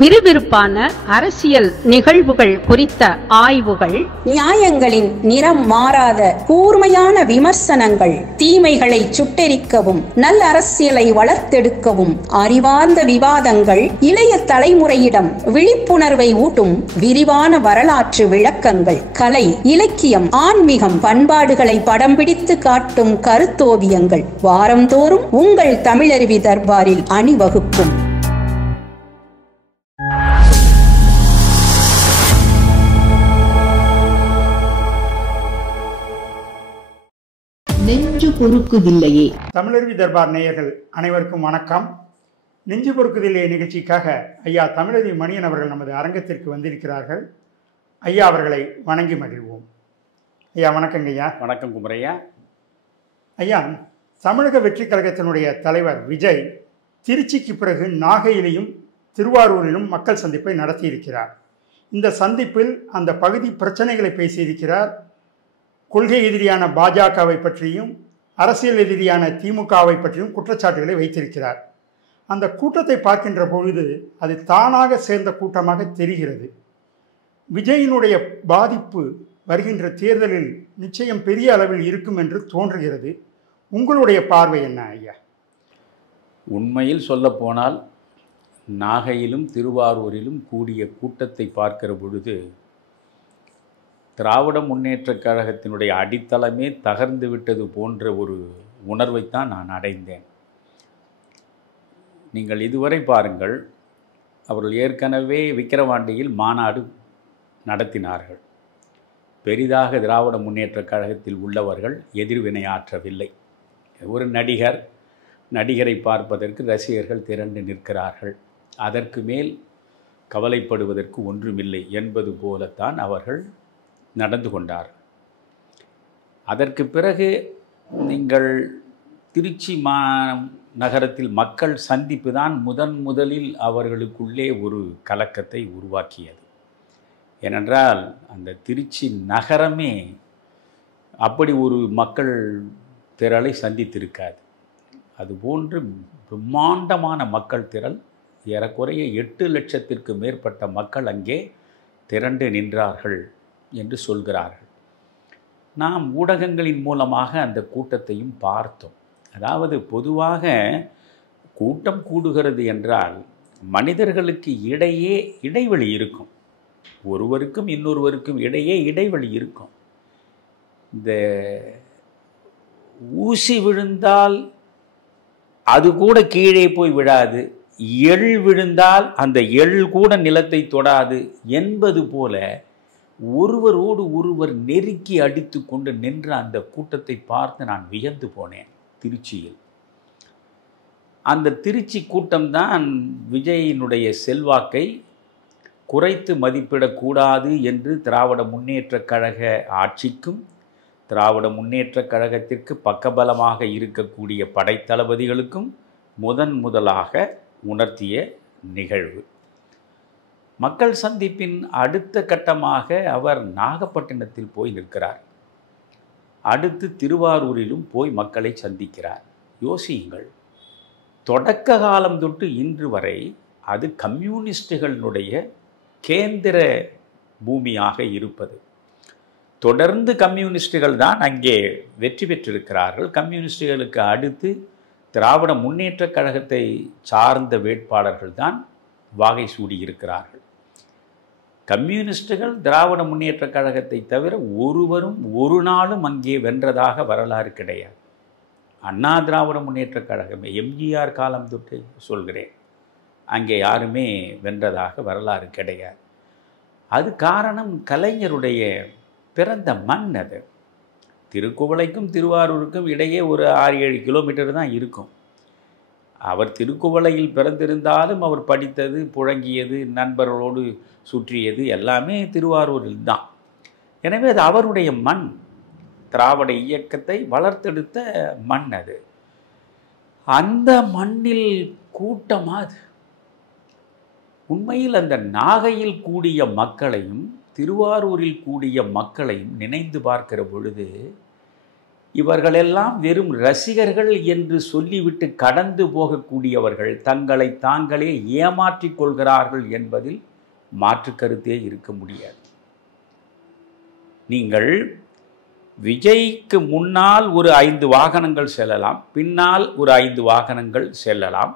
விறுவிறுப்பான அரசியல் நிகழ்வுகள் குறித்த ஆய்வுகள், நியாயங்களின் நிறம் மாறாத கூர்மையான விமர்சனங்கள், தீமைகளை சுட்டெரிக்கவும் நல்ல அரசியலை வளர்த்தெடுக்கவும் அறிவார்ந்த விவாதங்கள், இளைய தலைமுறையிடம் விழிப்புணர்வை ஊட்டும் விரிவான வரலாற்று விளக்கங்கள், கலை, இலக்கியம், ஆன்மீகம், பண்பாடுகளை படம் பிடித்து காட்டும் கருத்தோவியங்கள் வாரந்தோறும் உங்கள் தமிழருவி தர்பாரில் அணிவகுக்கும். நெஞ்சு பொறுக்குதில்லையே. தமிழருவி தர்பார் நேயர்கள் அனைவருக்கும் வணக்கம். நெஞ்சு பொறுக்குதில்லையே நிகழ்ச்சிக்காக ஐயா தமிழருவி மணியன் அவர்கள் நமது அரங்கத்திற்கு வந்திருக்கிறார்கள். ஐயா அவர்களை வணங்கி மகிழ்வோம். ஐயா வணக்கங்க. ஐயா வணக்கம் குமரையா. ஐயா, தமிழக வெற்றி கழகத்தினுடைய தலைவர் விஜய் திருச்சிக்கு பிறகு நாகையிலும் திருவாரூரிலும் மக்கள் சந்திப்பை நடத்தியிருக்கிறார். இந்த சந்திப்பில் அந்த பகுதி பிரச்சனைகளை பேசியிருக்கிறார். கொள்கை எதிரியான பாஜகவை பற்றியும் அரசியல் எதிரியான திமுகவை பற்றியும் குற்றச்சாட்டுகளை வைத்திருக்கிறார். அந்த கூட்டத்தை பார்க்கின்ற பொழுது அது தானாக சேர்ந்த கூட்டமாக தெரிகிறது. விஜயினுடைய பாதிப்பு வருகின்ற தேர்தலில் நிச்சயம் பெரிய அளவில் இருக்கும் என்று தோன்றுகிறது. உங்களுடைய பார்வை என்ன ஐயா? உண்மையில் சொல்லப்போனால் நாகையிலும் திருவாரூரிலும் கூடிய கூட்டத்தை பார்க்கிற பொழுது திராவிட முன்னேற்றக் கழகத்தினுடைய அடித்தளமே தகர்ந்து விட்டது போன்ற ஒரு உணர்வைத்தான் நான் அடைந்தேன். நீங்கள் இதுவரை பாருங்கள், அவர்கள் ஏற்கனவே விக்கிரவாண்டியில் மாநாடு நடத்தினார்கள். பெரிதாக திராவிட முன்னேற்றக் கழகத்தில் உள்ளவர்கள் எதிர்வினையாற்றவில்லை. ஒரு நடிகரை பார்ப்பதற்கு ரசிகர்கள் திரண்டு நிற்கிறார்கள். அதற்கு மேல் கவலைப்படுவதற்கு ஒன்றுமில்லை என்பது போலத்தான் அவர்கள் நடந்து கொண்டார். அதற்கு பிறகு நீங்கள் திருச்சி நகரத்தில் மக்கள் சந்திப்பு தான் முதலில் அவர்களுக்குள்ளே ஒரு கலக்கத்தை உருவாக்கியது. ஏனென்றால் அந்த திருச்சி நகரமே அப்படி ஒரு மக்கள் திரளை சந்தித்திருக்காது. அதுபோன்று பிரம்மாண்டமான மக்கள் திரள், ஏறக்குறைய 8 லட்சத்திற்கு மேற்பட்ட மக்கள் அங்கே திரண்டு நின்றார்கள் என்று சொல்கிறார்கள். நாம் ஊடகங்களின் மூலமாக அந்த கூட்டத்தையும் பார்த்தோம். அதாவது பொதுவாக கூட்டம் கூடுகிறது என்றால் மனிதர்களுக்கு இடையே இடைவெளி இருக்கும். ஒருவருக்கும் இன்னொருவருக்கும் இடையே இடைவெளி இருக்கும். இந்த ஊசி விழுந்தால் அது கூட கீழே போய் விடாது, எள் விழுந்தால் அந்த எள் கூட நிலத்தை தொடாது என்பது போல ஒருவரோடு ஒருவர் நெருக்கி அடித்து கொண்டு நின்ற அந்த கூட்டத்தை பார்த்து நான் வியந்து போனேன். திருச்சியில் அந்த திருச்சி கூட்டம்தான் விஜயினுடைய செல்வாக்கை குறைத்து மதிப்பிடக்கூடாது என்று திராவிட முன்னேற்றக் கழக ஆட்சிக்கும் திராவிட முன்னேற்றக் கழகத்திற்கு பக்கபலமாக இருக்கக்கூடிய படைத்தளபதிகளுக்கும் முதலாக உணர்த்திய நிகழ்வு. மக்கள் சந்திப்பின் அடுத்த கட்டமாக அவர் நாகப்பட்டினத்தில் போய் நிற்கிறார். அடுத்து திருவாரூரிலும் போய் மக்களை சந்திக்கிறார். யோசியுங்கள், தொடக்க காலம் தொட்டு இன்று வரை அது கம்யூனிஸ்டுகளுடைய கேந்திர பூமியாக இருப்பது. தொடர்ந்து கம்யூனிஸ்டுகள் தான் அங்கே வெற்றி பெற்றிருக்கிறார்கள். கம்யூனிஸ்டுகளுக்கு அடுத்து திராவிட முன்னேற்றக் கழகத்தை சார்ந்த வேட்பாளர்கள் தான் வாகை சூடியிருக்கிறார்கள். கம்யூனிஸ்டுகள் திராவிட முன்னேற்றக் கழகத்தை தவிர ஒருவரும் ஒரு நாளும் அங்கே வென்றதாக வரலாறு கிடையாது. அண்ணா திராவிட முன்னேற்றக் கழகமே, எம்ஜிஆர் காலம் தொட்டு சொல்கிறேன், அங்கே யாருமே வென்றதாக வரலாறு கிடையாது. அது காரணம் கலைஞருடைய பிறந்த மண். அது திருக்குவளைக்கும் திருவாரூருக்கும் இடையே ஒரு 6-7 கிலோமீட்டர் தான் இருக்கும். அவர் திருக்குவளையில் பிறந்திருந்தாலும் அவர் படித்தது, புழங்கியது, நண்பர்களோடு சுற்றியது எல்லாமே திருவாரூரில் தான். எனவே அது அவருடைய மண். திராவிட இயக்கத்தை வளர்த்தெடுத்த மண் அது. அந்த மண்ணில் கூட்டமாக அது. உண்மையில் அந்த நாகையில் கூடிய மக்களையும் திருவாரூரில் கூடிய மக்களையும் நினைந்து பார்க்கிற பொழுது இவர்களெல்லாம் வெறும் ரசிகர்கள் என்று சொல்லிவிட்டு கடந்து போகக்கூடியவர்கள் தங்களை தாங்களே ஏமாற்றிக் கொள்கிறார்கள் என்பதில் மாற்று கருத்தே இருக்க முடியாது. நீங்கள் விஜய்க்கு முன்னால் ஒரு 5 வாகனங்கள் செல்லலாம், பின்னால் ஒரு 5 வாகனங்கள் செல்லலாம்,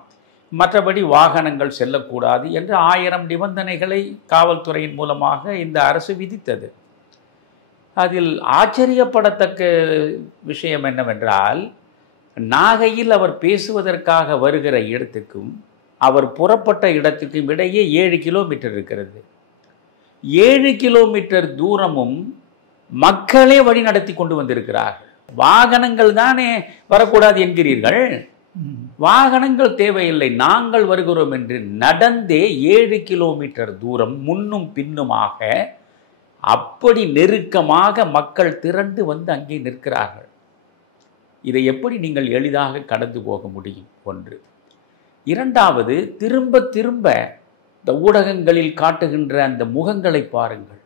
மற்றபடி வாகனங்கள் செல்லக்கூடாது என்று 1000 நிபந்தனைகளை காவல்துறையின் மூலமாக இந்த அரசு விதித்தது. அதில் ஆச்சரியப்படத்தக்க விஷயம் என்னவென்றால், நாகையில் அவர் பேசுவதற்காக வருகிற இடத்துக்கும் அவர் புறப்பட்ட இடத்துக்கும் இடையே 7 கிலோமீட்டர் இருக்கிறது. 7 கிலோமீட்டர் தூரமும் மக்களே வழி நடத்தி கொண்டு வந்திருக்கிறார்கள். வாகனங்கள் தானே வரக்கூடாது என்கிறீர்கள், வாகனங்கள் தேவையில்லை, நாங்கள் வருகிறோம் என்று நடந்தே 7 கிலோமீட்டர் தூரம் முன்னும் பின்னுமாக அப்படி நெருக்கமாக மக்கள் திரண்டு வந்து அங்கே நிற்கிறார்கள். இதை எப்படி நீங்கள் எளிதாக கடந்து போக முடியும்? ஒன்று. இரண்டாவது, திரும்ப திரும்ப இந்த ஊடகங்களில் காட்டுகின்ற அந்த முகங்களை பாருங்கள்.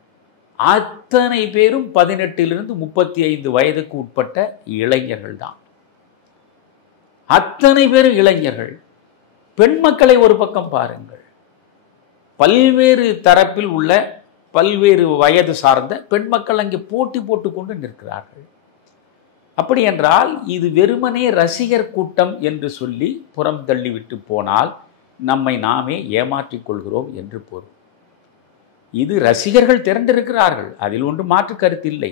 அத்தனை பேரும் 18 to 35 வயதுக்கு உட்பட்ட இளைஞர்கள் தான். அத்தனை பேரும் இளைஞர்கள். பெண் மக்களை ஒரு பக்கம் பாருங்கள். பல்வேறு தரப்பில் உள்ள பல்வேறு வயது சார்ந்த பெண் மக்கள் அங்கே போட்டி போட்டுக்கொண்டு நிற்கிறார்கள். அப்படி என்றால் இது வெறுமனே ரசிகர் கூட்டம் என்று சொல்லி புறம் தள்ளிவிட்டு போனால் நம்மை நாமே ஏமாற்றிக் கொள்கிறோம் என்று பொருள். இது ரசிகர்கள் திரண்டிருக்கிறார்கள், அதில் ஒன்று மாற்று கருத்தில்லை.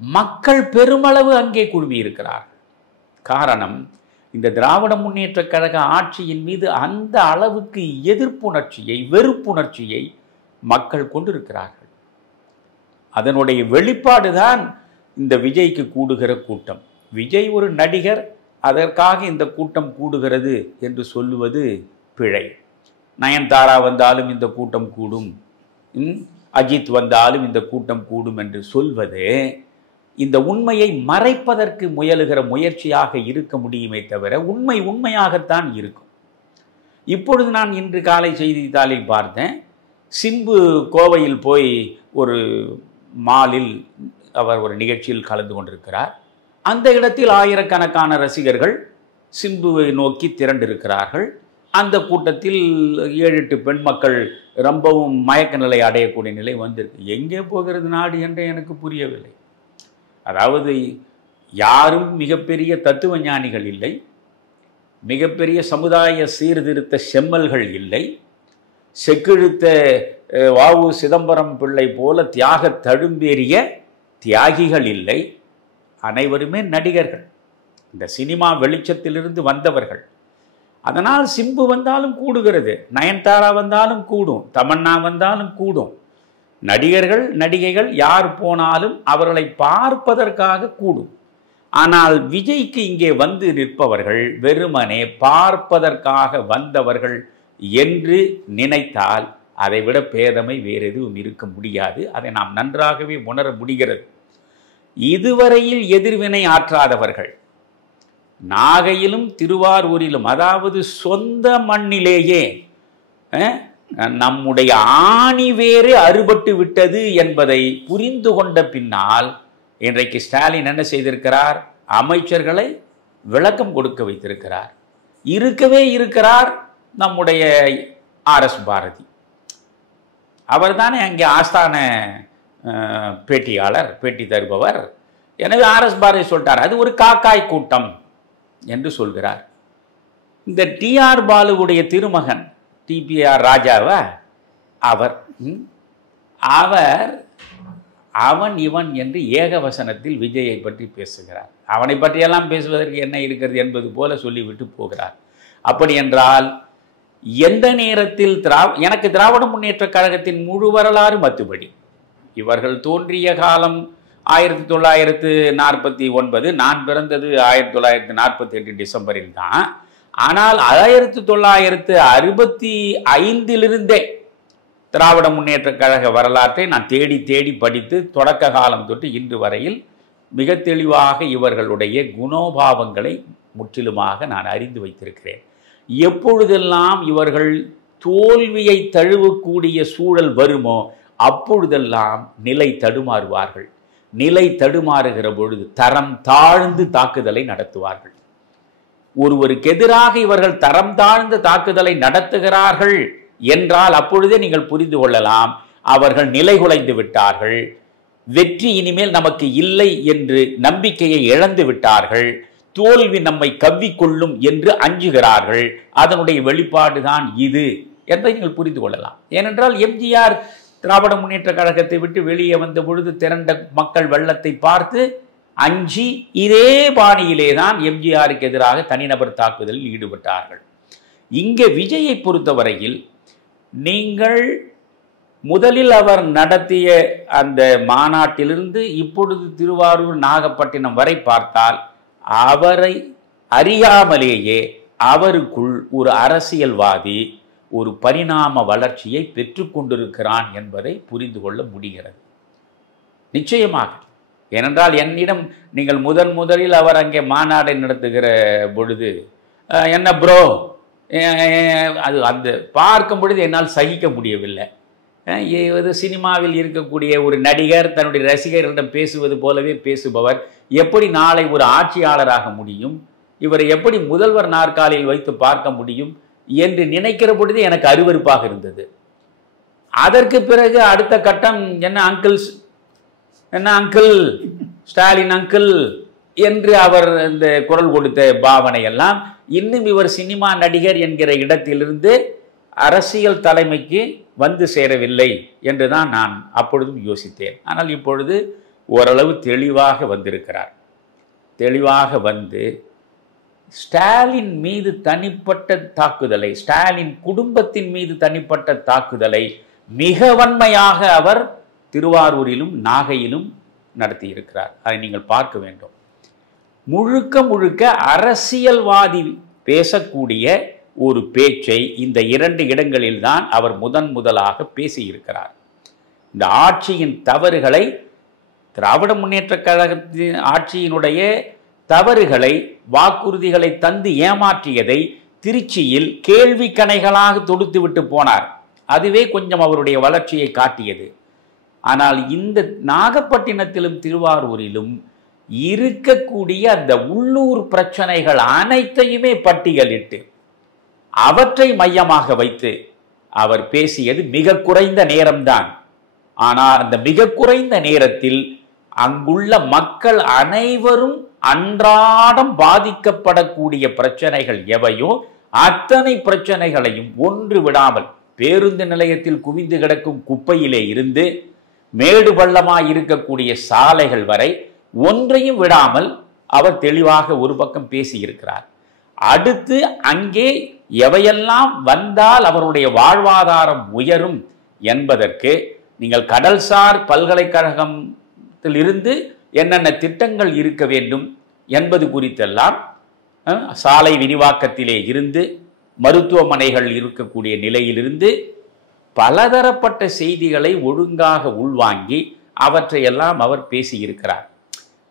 மக்கள் பெருமளவு அங்கே குழுமி இருக்கிறார்கள். காரணம், இந்த திராவிட முன்னேற்றக் கழக ஆட்சியின் மீது அந்த அளவுக்கு எதிர்ப்புணர்ச்சியை, வெறுப்புணர்ச்சியை மக்கள் கொண்டிருக்கிறார்கள். அதனுடைய வெளிப்பாடுதான் இந்த விஜய்க்கு கூடுகிற கூட்டம். விஜய் ஒரு நடிகர், அதற்காக இந்த கூட்டம் கூடுகிறது என்று சொல்லுவது பிழை. நயன்தாரா வந்தாலும் இந்த கூட்டம் கூடும், அஜித் வந்தாலும் இந்த கூட்டம் கூடும் என்று சொல்வது இந்த உண்மையை மறைப்பதற்கு முயலுகிற முயற்சியாக இருக்க முடியுமே தவிர உண்மை உண்மையாகத்தான் இருக்கும். இப்பொழுது நான் இன்று காலை செய்தித்தாளில் பார்த்தேன், சிம்பு கோவையில் போய் ஒரு மாலில் அவர் ஒரு நிகழ்ச்சியில் கலந்து கொண்டிருக்கிறார். அந்த இடத்தில் ஆயிரக்கணக்கான ரசிகர்கள் சிம்புவை நோக்கி திரண்டிருக்கிறார்கள். அந்த கூட்டத்தில் 7-8 பெண் மக்கள் ரொம்பவும் மயக்க நிலை அடையக்கூடிய நிலை வந்திருக்கு. எங்கே போகிறது நாடு என்று எனக்கு புரியவில்லை. அதாவது யாரும் மிகப்பெரிய தத்துவ ஞானிகள் இல்லை, மிகப்பெரிய சமுதாய சீர்திருத்த செம்மல்கள் இல்லை, செக்கிழுத்த வாவு சிதம்பரம் பிள்ளை போல தியாக தழும்பேறிய தியாகிகள் இல்லை. அனைவருமே நடிகர்கள், இந்த சினிமா வெளிச்சத்திலிருந்து வந்தவர்கள். அதனால் சிம்பு வந்தாலும் கூடுகிறது, நயன்தாரா வந்தாலும் கூடும், தமன்னா வந்தாலும் கூடும். நடிகர்கள் நடிகைகள் யார் போனாலும் அவர்களை பார்ப்பதற்காக கூடும். ஆனால் விஜய்க்கு இங்கே வந்து நிற்பவர்கள் வெறுமனே பார்ப்பதற்காக வந்தவர்கள் என்று நினைத்தால் அதைவிட பேதமை வேறு எதுவும் இருக்க முடியாது. அதை நாம் நன்றாகவே உணர முடிகிறது. இதுவரையில் எதிர்வினை ஆற்றாதவர்கள் நாகையிலும் திருவாரூரிலும், அதாவது சொந்த மண்ணிலேயே நம்முடைய ஆணி வேறு அறுபட்டு விட்டது என்பதை புரிந்து கொண்ட பின்னால் இன்றைக்கு ஸ்டாலின் என்ன செய்திருக்கிறார்? அமைச்சர்களை விளக்கம் கொடுக்க வைத்திருக்கிறார். இருக்கவே இருக்கிறார் நம்முடைய RS பாரதி. அவர் தானே அங்கே ஆஸ்தான பேட்டியாளர், பேட்டி தருபவர். எனவே RS பாரதி சொல்லிட்டார், அது ஒரு காக்காய் கூட்டம் என்று சொல்கிறார். இந்த TR பாலுவுடைய திருமகன் TPR ராஜாவா அவர் அவன் இவன் என்று ஏகவசனத்தில் விஜயை பற்றி பேசுகிறார். அவனை பற்றியெல்லாம் பேசுவதற்கு என்ன இருக்கிறது என்பது போல சொல்லிவிட்டு போகிறார். அப்படி என்றால் எந்த நேரத்தில் எனக்கு திராவிட முன்னேற்ற கழகத்தின் முழு வரலாறு மத்துபடி. இவர்கள் தோன்றிய காலம் 1949, நான் பிறந்தது 1948 டிசம்பரில் தான். ஆனால் 1965 திராவிட முன்னேற்ற கழக வரலாற்றை நான் தேடி தேடி படித்து தொடக்க காலம் தொட்டு இன்று வரையில் மிக தெளிவாக இவர்களுடைய குணோபாவங்களை முற்றிலுமாக நான் அறிந்து வைத்திருக்கிறேன். எப்பொழுதெல்லாம் இவர்கள் தோல்வியை தழுவக்கூடிய சூழல் வருமோ அப்பொழுதெல்லாம் நிலை தடுமாறுவார்கள். நிலை தடுமாறுகிற பொழுது தரம் தாழ்ந்து தாக்குதலை நடத்துவார்கள். ஒருவருக்கு எதிராக இவர்கள் தரம் தாழ்ந்த தாக்குதலை நடத்துகிறார்கள் என்றால் அப்பொழுதே நீங்கள் புரிந்து கொள்ளலாம், அவர்கள் நிலைகுலைந்து விட்டார்கள், வெற்றி இனிமேல் நமக்கு இல்லை என்று நம்பிக்கையை இழந்து விட்டார்கள், தோல்வி நம்மை கவ்விக்கொள்ளும் என்று அஞ்சுகிறார்கள். அதனுடைய வெளிப்பாடுதான் இது என்பதை நீங்கள் புரிந்து கொள்ளலாம். ஏனென்றால் எம்ஜிஆர் திராவிட முன்னேற்ற கழகத்தை விட்டு வெளியே வந்த பொழுது திரண்ட மக்கள் வெள்ளத்தை பார்த்து அஞ்சி இதே பாணியிலே தான் எம்ஜிஆருக்கு எதிராக தனிநபர் தாக்குதலில் ஈடுபட்டார்கள். இங்கே விஜயை பொறுத்தவரையில் நீங்கள் முதலில் அவர் நடத்திய அந்த மாநாட்டிலிருந்து இப்பொழுது திருவாரூர் நாகப்பட்டினம் வரை பார்த்தால் அவரை அறியாமலேயே அவருக்குள் ஒரு அரசியல்வாதி ஒரு பரிணாம வளர்ச்சியை பெற்றுக்கொண்டிருக்கிறான் என்பதை புரிந்து கொள்ள முடிகிறது. நிச்சயமாக. ஏனென்றால் என்னிடம் நீங்கள் முதலில் அவர் அங்கே மாநாடை நடத்துகிற பொழுது என்ன ப்ரோ அது அந்த பார்க்கும் பொழுது என்னால் சகிக்க முடியவில்லை. இது சினிமாவில் இருக்கக்கூடிய ஒரு நடிகர் தன்னுடைய ரசிகர்களிடம் பேசுவது போலவே பேசுபவர் எப்படி நாளை ஒரு ஆட்சியாளராக முடியும், இவரை எப்படி முதல்வர் நாற்காலியில் வைத்து பார்க்க முடியும் என்று நினைக்கிற பொழுது எனக்கு அருவருப்பாக இருந்தது. அதற்கு பிறகு அடுத்த கட்டம் என்ன அங்கிள் ஸ்டாலின் அங்கிள் என்று அவர் இந்த குரல் கொடுத்த பாவனை எல்லாம் இன்னும் இவர் சினிமா நடிகர் என்கிற இடத்திலிருந்து அரசியல் தலைமைக்கு வந்து சேரவில்லை என்றுதான் நான் அப்பொழுதும் யோசித்தேன். ஆனால் இப்பொழுது ஓரளவு தெளிவாக வந்திருக்கிறார். தெளிவாக வந்து ஸ்டாலின் மீது தனிப்பட்ட தாக்குதலை, ஸ்டாலின் குடும்பத்தின் மீது தனிப்பட்ட தாக்குதலை மிக வன்மையாக அவர் திருவாரூரிலும் நாகையிலும் நடத்தியிருக்கிறார். அதை நீங்கள் பார்க்க வேண்டும். முழுக்க முழுக்க அரசியல்வாதி பேசக்கூடிய ஒரு பேச்சை இந்த 2 இடங்களில் தான் அவர் முதலாக பேசியிருக்கிறார். இந்த ஆட்சியின் தவறுகளை, திராவிட முன்னேற்ற கழகத்தின் ஆட்சியினுடைய தவறுகளை, வாக்குறுதிகளை தந்து ஏமாற்றியதை திருச்சியில் கேள்வி கணைகளாக தொடுத்து விட்டு போனார். அதுவே கொஞ்சம் அவருடைய வளர்ச்சியை காட்டியது. ஆனால் இந்த நாகப்பட்டினத்திலும் திருவாரூரிலும் இருக்கக்கூடிய அந்த உள்ளூர் பிரச்சனைகள் அனைத்தையுமே பட்டியலிட்டு அவற்றை மையமாக வைத்து அவர் பேசியது மிக குறைந்த நேரம்தான். ஆனால் அந்த மிக குறைந்த நேரத்தில் அங்குள்ள மக்கள் அனைவரும் அன்றாடம் பாதிக்கப்படக்கூடிய பிரச்சனைகள் எவையோ அத்தனை பிரச்சனைகளையும் ஒன்று விடாமல், பேருந்து நிலையத்தில் குவிந்து கிடக்கும் குப்பையிலே இருந்து மேடு பள்ளமாய் இருக்கக்கூடிய சாலைகள் வரை ஒன்றையும் விடாமல் அவர் தெளிவாக ஒரு பக்கம் பேசியிருக்கிறார். அடுத்து அங்கே எவையெல்லாம் வந்தால் அவருடைய வாழ்வாதாரம் உயரும் என்பதற்கு நீங்கள் கடல்சார் பல்கலைக்கழகத்தில் இருந்து என்னென்ன திட்டங்கள் இருக்க வேண்டும் என்பது குறித்தெல்லாம், சாலை விரிவாக்கத்திலே இருந்து மருத்துவமனைகள் இருக்கக்கூடிய நிலையிலிருந்து பலதரப்பட்ட செய்திகளை ஒழுங்காக உள்வாங்கி அவற்றையெல்லாம் அவர் பேசியிருக்கிறார்.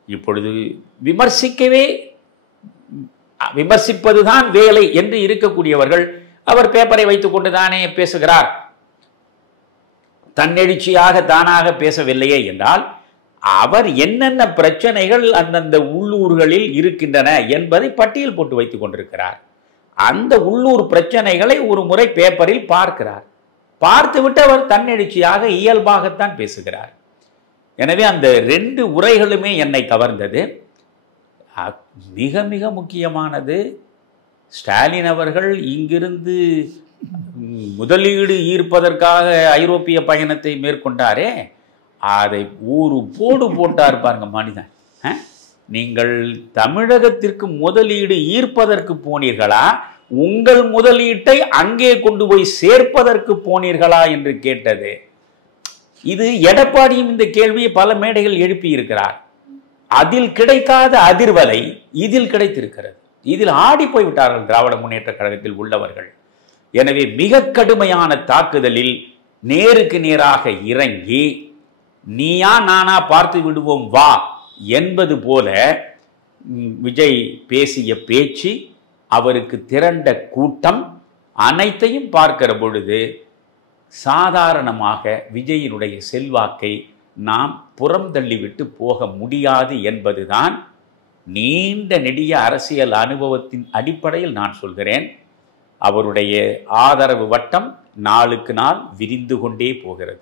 இப்பொழுது விமர்சிப்பதுதான் வேலை என்று இருக்கக்கூடியவர்கள் அவர் பேப்பரை வைத்துக் கொண்டுதானே பேசுகிறார். தன்னெழுச்சியாக தானாக பேசவில்லையே என்றால் அவர் என்னென்ன பிரச்சனைகள் அந்தந்த உள்ளூர்களில் இருக்கின்றன என்பதை பட்டியல் போட்டு வைத்துக் கொண்டிருக்கிறார். அந்த உள்ளூர் பிரச்சனைகளை ஒரு முறை பேப்பரில் பார்க்கிறார். பார்த்துவிட்டு அவர் தன்னெழுச்சியாக இயல்பாகத்தான் பேசுகிறார். எனவே அந்த 2 உரைகளுமே என்னை கவர்ந்தது. மிக மிக முக்கியமானது, ஸ்டாலின் அவர்கள் இங்கிருந்து முதலீடு ஈர்ப்பதற்காக ஐரோப்பிய பயணத்தை மேற்கொண்டாரே, அதை ஒரு போடு போட்டார் பாருங்க மனிதன். நீங்கள் தமிழகத்திற்கு முதலீடு ஈர்ப்பதற்கு போனீர்களா, உங்கள் முதலீட்டை அங்கே கொண்டு போய் சேர்ப்பதற்கு போனீர்களா என்று கேட்டது. இது எடப்பாடியும் இந்த கேள்வியை பல மேடைகள் எழுப்பி இருக்கிறார். அதில் கிடைக்காத அதிர்வலை இதில் கிடைத்திருக்கிறது. இதில் ஆடி போய்விட்டார்கள் திராவிட முன்னேற்ற கழகத்தில் உள்ளவர்கள். எனவே மிக கடுமையான தாக்குதலில் நேருக்கு நேராக இறங்கி நீயா நானா பார்த்து விடுவோம் வா என்பது போல விஜய் பேசிய பேச்சு, அவருக்கு திரண்ட கூட்டம் அனைத்தையும் பார்க்கிற பொழுது சாதாரணமாக விஜயினுடைய செல்வாக்கை நாம் புறம் தள்ளிவிட்டு போக முடியாது என்பதுதான் நீண்ட நெடிய அரசியல் அனுபவத்தின் அடிப்படையில் நான் சொல்கிறேன். அவருடைய ஆதரவு வட்டம் நாளுக்கு நாள் விரிந்து கொண்டே போகிறது.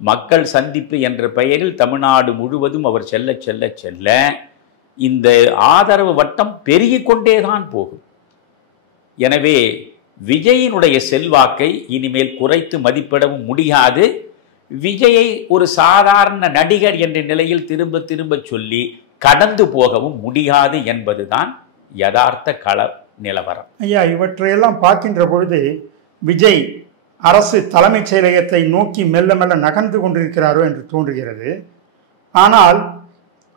மக்கள் சந்திப்பு என்ற பெயரில் தமிழ்நாடு முழுவதும் அவர் செல்ல செல்ல செல்ல இந்த ஆதரவு வட்டம் பெருகிக் கொண்டேதான் போகும். எனவே விஜயினுடைய செல்வாக்கை இனிமேல் குறைத்து மதிப்பிடவும் முடியாது. விஜயை ஒரு சாதாரண நடிகர் என்ற நிலையில் திரும்ப திரும்ப சொல்லி கடந்து போகவும் முடியாது என்பதுதான் யதார்த்த கள நிலவரம். ஐயா, இவற்றையெல்லாம் பார்க்கின்ற பொழுது விஜய் அரசு தலைமைச் செயலகத்தை நோக்கி மெல்ல மெல்ல நகர்ந்து கொண்டிருக்கிறாரோ என்று தோன்றுகிறது. ஆனால்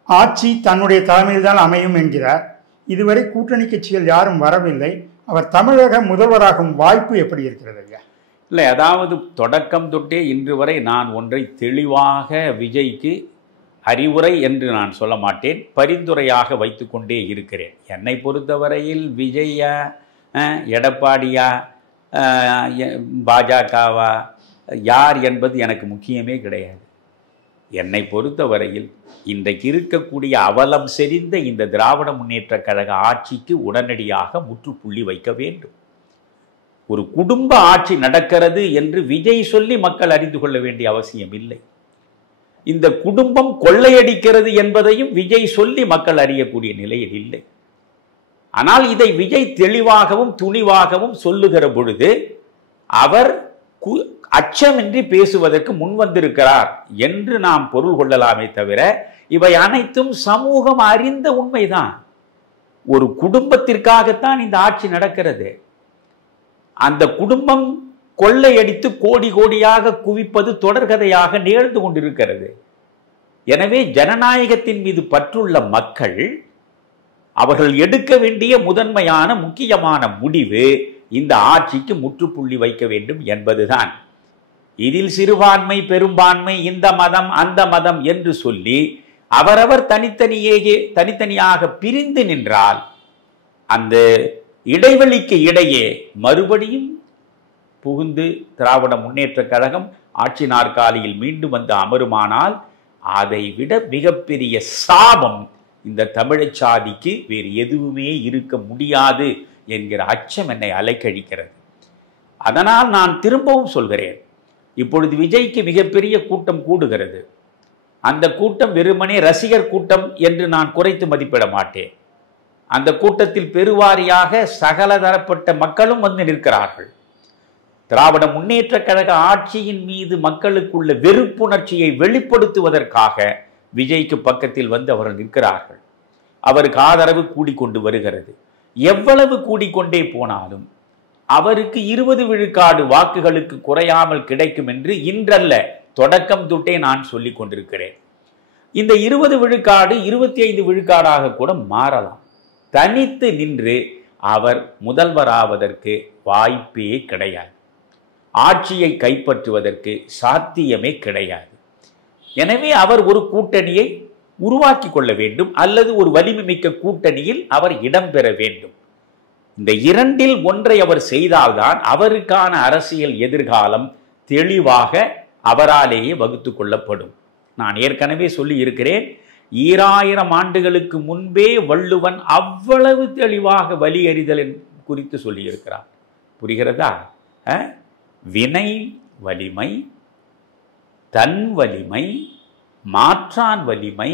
ஆட்சி தன்னுடைய தலைமையில் தான் அமையும் என்கிறார். இதுவரை கூட்டணி கட்சிகள் யாரும் வரவில்லை. அவர் தமிழக முதல்வராகும் வாய்ப்பு எப்படி இருக்கிறது ஐயா? இல்லை, அதாவது தொடக்கம் தொட்டே இன்று வரை நான் ஒன்றை தெளிவாக விஜய்க்கு அறிவுரை என்று நான் சொல்ல மாட்டேன், பரிந்துரையாக வைத்து கொண்டே இருக்கிறேன். என்னை பொறுத்தவரையில் விஜயா, எடப்பாடியா, பாஜகவா, யார் என்பது எனக்கு முக்கியமே கிடையாது. என்னை பொறுத்தவரையில் இன்றைக்கு இருக்கக்கூடிய அவலம் செறிந்த இந்த திராவிட முன்னேற்ற கழக ஆட்சிக்கு உடனடியாக முற்றுப்புள்ளி வைக்க வேண்டும். ஒரு குடும்ப ஆட்சி நடக்கிறது என்று விஜய் சொல்லி மக்கள் அறிந்து கொள்ள வேண்டிய அவசியம் இல்லை. இந்த குடும்பம் கொள்ளையடிக்கிறது என்பதையும் விஜய் சொல்லி மக்கள் அறியக்கூடிய நிலையில் இல்லை. ஆனால் இதை விஜய் தெளிவாகவும் துணிவாகவும் சொல்லுகிற பொழுது அவர் அச்சமின்றி பேசுவதற்கு முன்வந்திருக்கிறார் என்று நாம் பொருள் கொள்ளலாமே தவிர இவை அனைத்தும் சமூகம் அறிந்த உண்மைதான். ஒரு குடும்பத்திற்காகத்தான் இந்த ஆட்சி நடக்கிறது. அந்த குடும்பம் கொள்ளையடித்து கோடி கோடியாக குவிப்பது தொடர்கதையாக நிகழ்ந்து கொண்டிருக்கிறது. எனவே ஜனநாயகத்தின் மீது பற்றுள்ள மக்கள் அவர்கள் எடுக்க வேண்டிய முதன்மையான முக்கியமான முடிவு இந்த ஆட்சிக்கு முற்றுப்புள்ளி வைக்க வேண்டும் என்பதுதான். இதில் சிறுபான்மை பெரும்பான்மை, இந்த மதம் அந்த மதம் என்று சொல்லி அவரவர் தனித்தனியாக பிரிந்து நின்றால் அந்த இடைவெளிக்கு இடையே மறுபடியும் புகுந்து திராவிட முன்னேற்ற கழகம் ஆட்சி நாற்காலியில் மீண்டும் வந்து அமருமானால் அதை விட மிகப்பெரிய சாபம் இந்த தமிழச் சாதிக்கு வேறு எதுவுமே இருக்க முடியாது என்கிற அச்சம் என்னை அலைக்கழிக்கிறது. அதனால் நான் திரும்பவும் சொல்கிறேன், இப்பொழுது விஜய்க்கு மிகப்பெரிய கூட்டம் கூடுகிறது. அந்த கூட்டம் வெறுமனே ரசிகர் கூட்டம் என்று நான் குறைத்து மதிப்பிட மாட்டேன். அந்த கூட்டத்தில் பெருவாரியாக சகல தரப்பட்ட மக்களும் வந்து நிற்கிறார்கள். திராவிட முன்னேற்ற கழக ஆட்சியின் மீது மக்களுக்குள்ள வெறுப்புணர்ச்சியை வெளிப்படுத்துவதற்காக விஜய்க்கு பக்கத்தில் வந்து அவர்கள் நிற்கிறார்கள். அவருக்கு ஆதரவு கூடிக்கொண்டு வருகிறது. எவ்வளவு கூடிக்கொண்டே போனாலும் அவருக்கு 20 விழுக்காடு வாக்குகளுக்கு குறையாமல் கிடைக்கும் என்று இன்றல்ல, தொடக்கம் தொட்டே நான் சொல்லிக் கொண்டிருக்கிறேன். இந்த 20 விழுக்காடு 25 விழுக்காடாக கூட மாறலாம். தனித்து நின்று அவர் முதல்வராவதற்கு வாய்ப்பே கிடையாது. ஆட்சியை கைப்பற்றுவதற்கு சாத்தியமே கிடையாது. எனவே அவர் ஒரு கூட்டணியை உருவாக்கி கொள்ள வேண்டும், அல்லது ஒரு வலிமை மிக்க கூட்டணியில் அவர் இடம்பெற வேண்டும். இந்த இரண்டில் ஒன்றை அவர் செய்தால்தான் அவருக்கான அரசியல் எதிர்காலம் தெளிவாக அவராலேயே வகுத்து கொள்ளப்படும். நான் ஏற்கனவே சொல்லி இருக்கிறேன், 2000 ஆண்டுகளுக்கு முன்பே வள்ளுவன் அவ்வளவு தெளிவாக வலியறிதல் குறித்து சொல்லியிருக்கிறார். புரிகிறதா? வினை வலிமை, தன் வலிமை, மாற்றான் வலிமை,